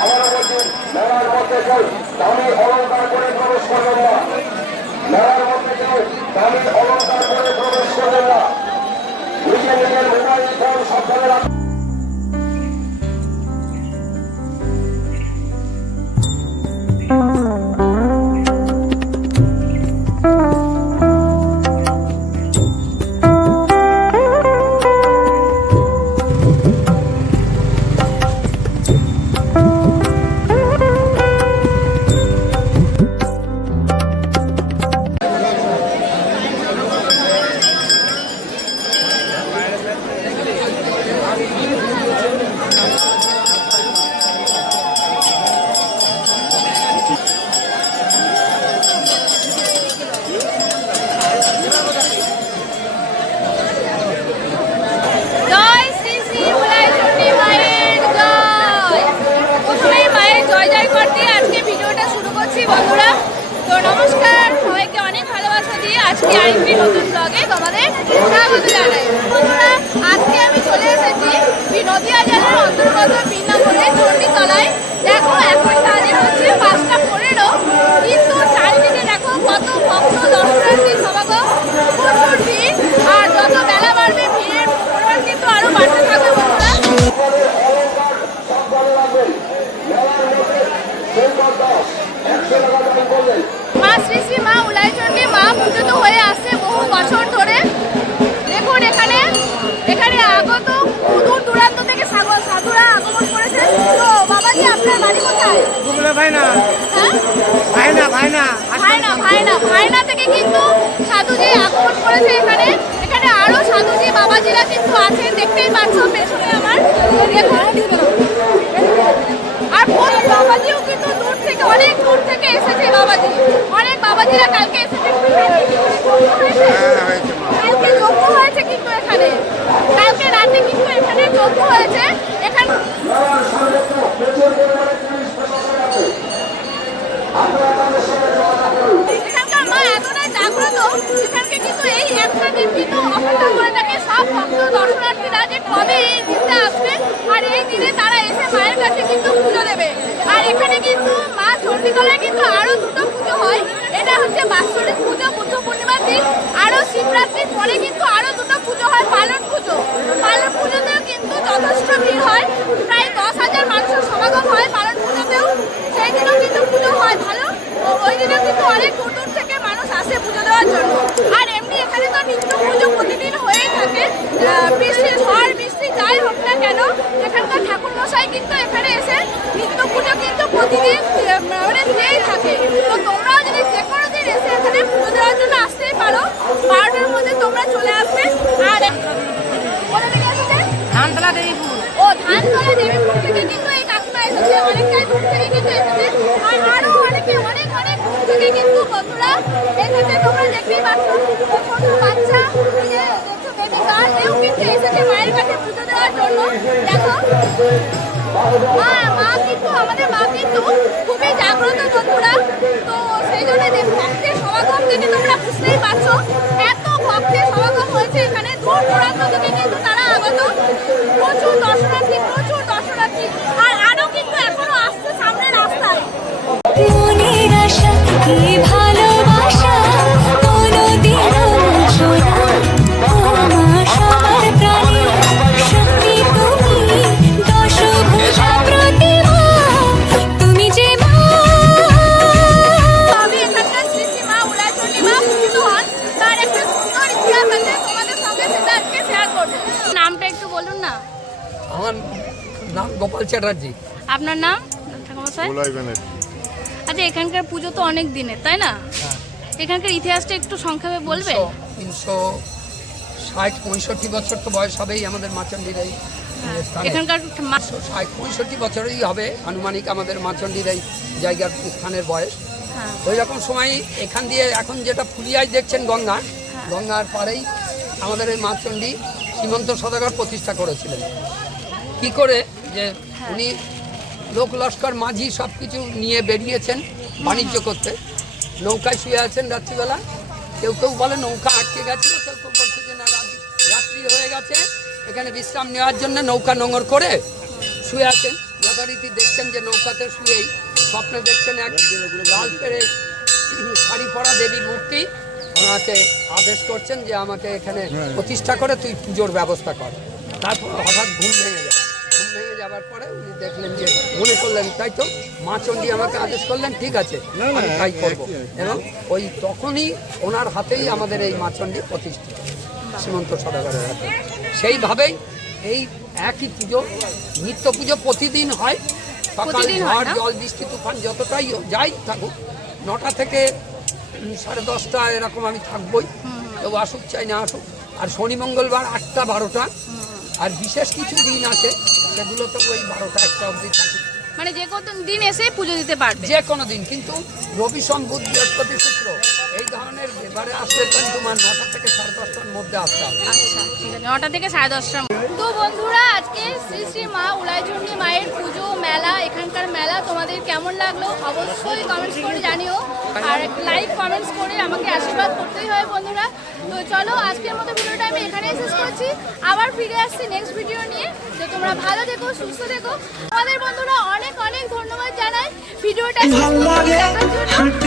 আবারও বলছি মেলার মধ্যে কেউ দামি অলঙ্কার করে প্রবেশ করবেন না। মেলার মধ্যে কেউ দামি অলঙ্কার করে প্রবেশ করবেন না। নিজের নিজের মোবাইল ফোন সাবধানে রাখুন। বন্ধুরা তো নমস্কার, সবাইকে অনেক ভালোবাসা দিয়ে আজকে আরেকটি নতুন ব্লগে তোমাদের স্বাগত জানাই। বন্ধুরা আজকে আমি চলে এসেছি নদিয়া জেলার অন্তর্গত বিন্নাপুরে চণ্ডীতলায়। দেখো এখন বাজে হচ্ছে 5:15, কিন্তু চারিদিকে দেখো কত ভক্ত দর্শনার্থী সমাগম, প্রচুর ভিড়। আর যত বেলা বাড়বে ভিড়ের পরিমাণ কিন্তু আরো বাড়তে থাকবে। বন্ধুরা মা শ্রী শ্রী মা উলাইচণ্ডী মা পুজো তো হয়ে আসছে বহু বছর ধরে। দেখুন এখানে আগত দূর দূরান্ত থেকে সাধুরা আগমন করেছে। তো বাবাজি আপনার বাড়ি কোথায়? ভাইনা থেকে কিন্তু সাধুজি আগমন করেছে এখানে। এখানে আরো সাধুজি বাবাজিরা কিন্তু আছেন, দেখতেই পাচ্ছ পেছনে আমার। আর বাবাজিও কিন্তু দূর থেকে, অনেক দূর থেকে এসেছে বাবাজি। অনেক বাবাজিরা কালকে এসেছে। কালকে যজ্ঞ হয়েছে কিন্তু এখানে, কালকে রাতে কিন্তু এখানে যজ্ঞ হয়েছে। এখানকার মা এতটাই জাগ্রত, এখানকে কিন্তু এই একটা দিন কিন্তু অপেক্ষা করে থাকে সব ভক্ত দর্শনার্থীরা যে কবে এই দিনটা আসবে আর এই দিনে তারা এসে মায়ের কাছে কিন্তু পুজো দেবে। আর এখানে কিন্তু মা চণ্ডীতলায় কিন্তু আরো দুটো পুজো হয়। এটা হচ্ছে বাৎসরিক পুজো বুদ্ধ পূর্ণিমার দিন, আরো শিবরাত্রির পরে কিন্তু আরো দুটো পুজো হয়, পালন পুজো। পালন পুজোতেও কিন্তু যথেষ্ট ভিড় হয়, প্রায় 10,000 মানুষের সমাগম হয় পালন পুজোতেও। সেই দিনও কিন্তু পুজো হয় ভালো, ওই দিনেও কিন্তু অনেক দূর দূর থেকে মানুষ আসে পুজো দেওয়ার জন্য। আর এমনি এখানে তো নিত্য পুজো প্রতিদিন হয়েই থাকে, বৃষ্টি ঝড় বৃষ্টি যাই হোক না কেন এখানকার ঠাকুর মশাই কিন্তু এখানে এসে নিত্য পুজো কিন্তু প্রতিদিন মানে দিয়েই থাকে। তো তোমরাও যদি যে কোনো দিন এসে এখানে পুজো দেওয়ার জন্য আসতেই পারো, 12টার মধ্যে তোমরা চলে আসবে। আর কোথা থেকে এসেছে? ধানতলা দেবীপুর। ও ধানতলা দেবীপুর থেকে কিন্তু এই কাকিমা এসেছে, অনেকটাই দূর থেকে কিন্তু এসেছে। আর আরো অনেকে অনেক দূর থেকে কিন্তু বন্ধুরা এসেছে। তোমরা দেখতেই পাচ্ছ ছোট বাচ্চা, এই যে দেখছো বেবি গার্ল, এও কিন্তু এসেছে মায়ের কাছে পুজো দেওয়ার জন্য। দেখো আমাদের মা কিন্তু খুবই জাগ্রত বন্ধুরা। তো সেই জন্য ভক্তের সমাগম থেকে তোমরা বুঝতেই পারছো এত ভক্তের সমাগম হয়েছে এখানে। দূর দূরান্ত থেকে কিন্তু তারা আগত, প্রচুর দর্শনার্থী। আর আরো কিন্তু এখনো আসছে সামনে রাস্তায়। নামটা একটু বলুন না। আমার নাম গোপাল চ্যাটার্জি। আপনার নাম? আচ্ছা, এখানকার পুজো তো অনেক দিনের, তাই না? এখানকার ইতিহাসটা একটু সংক্ষেপে বলবে? 360-65 বছর তো বয়স হবেই আমাদের মাচণ্ডীর এই এখানকার 60-65 বছরই হবে আনুমানিক আমাদের মাচণ্ডীর এই জায়গার স্থানের বয়স। ওই রকম সময় এখান দিয়ে এখন যেটা ফুলিয়ায় দেখছেন গঙ্গার পাড়েই আমাদের এই মাচণ্ডী সীমন্ত সদাগর প্রতিষ্ঠা করেছিলেন। কি করে যে উনি লোক লস্কর মাঝি সব কিছু নিয়ে বেরিয়েছেন বাণিজ্য করতে। নৌকায় শুয়ে আছেন রাত্রিবেলা, কেউ কেউ বলে নৌকা আটকে গেছিল, কেউ কেউ বলছে যে না রাত্রি হয়ে গেছে, এখানে বিশ্রাম নেওয়ার জন্য নৌকা নোঙর করে শুয়ে আছেন। যথারীতি দেখছেন যে নৌকাতে শুয়েই স্বপ্নে দেখছেন এক লাল পেরে শাড়ি পরা দেবীর মূর্তি ওনাকে আদেশ করছেন যে আমাকে এখানে প্রতিষ্ঠা করে তুই পুজোর ব্যবস্থা কর। তারপর হঠাৎ ঘুম ভেঙে যায়। ঘুম ভেঙে যাওয়ার পরে উনি দেখলেন যে মনে করলেন তাই তো মা চণ্ডী আমাকে আদেশ করলেন, ঠিক আছে আমি তাই করবো। এবং ওই তখনই ওনার হাতেই আমাদের এই মা চণ্ডী প্রতিষ্ঠিত, সীমন্ত সদাগরের হাতে। সেইভাবেই এই একই পুজো, নিত্য পুজো প্রতিদিন হয়। সকাল প্রতিদিন হয় ঝড় না? জল বৃষ্টি তুফান যতটাই যাই থাকুক, 9টা থেকে 10:30 এরকম আমি থাকবই। কেউ আসুক চাই না আসুক। আর শনি মঙ্গলবার 8টা 12টা, আর বিশেষ কিছু দিন আছে সেগুলো তো ওই 12টা 1টা অবধি থাকে, মানে যে কোনো দিন এসে পুজো দিতে পারবে। যে কোনো দিন। কিন্তু রবি সোম বুধ বৃহস্পতি শুক্র এই ধরনের এবারে আসলে কিন্তু 9টা থেকে 10:30টার মধ্যে আসতে হবে। আচ্ছা ঠিক আছে, 9টা থেকে 10:30টার। তো বন্ধুরা, আজকে শ্রী শ্রী মা উলাইচণ্ডী মায়ের পুজো মেলা, এখানকার মেলা তোমাদের কেমন লাগলো অবশ্যই কমেন্টস করে জানিও, আর লাইক কমেন্টস করে আমাকে আশীর্বাদ করতেই হয় বন্ধুরা। তো চলো আজকের মতো ভিডিওটা আমি এখানেই শেষ করছি, আবার ফিরে আসছি নেক্সট ভিডিও নিয়ে। তো তোমরা ভালো থেকো, সুস্থ থেকো। আমাদের বন্ধুরা অনেক অনেক ধন্যবাদ জানাই ভিডিওটা দেখার জন্য।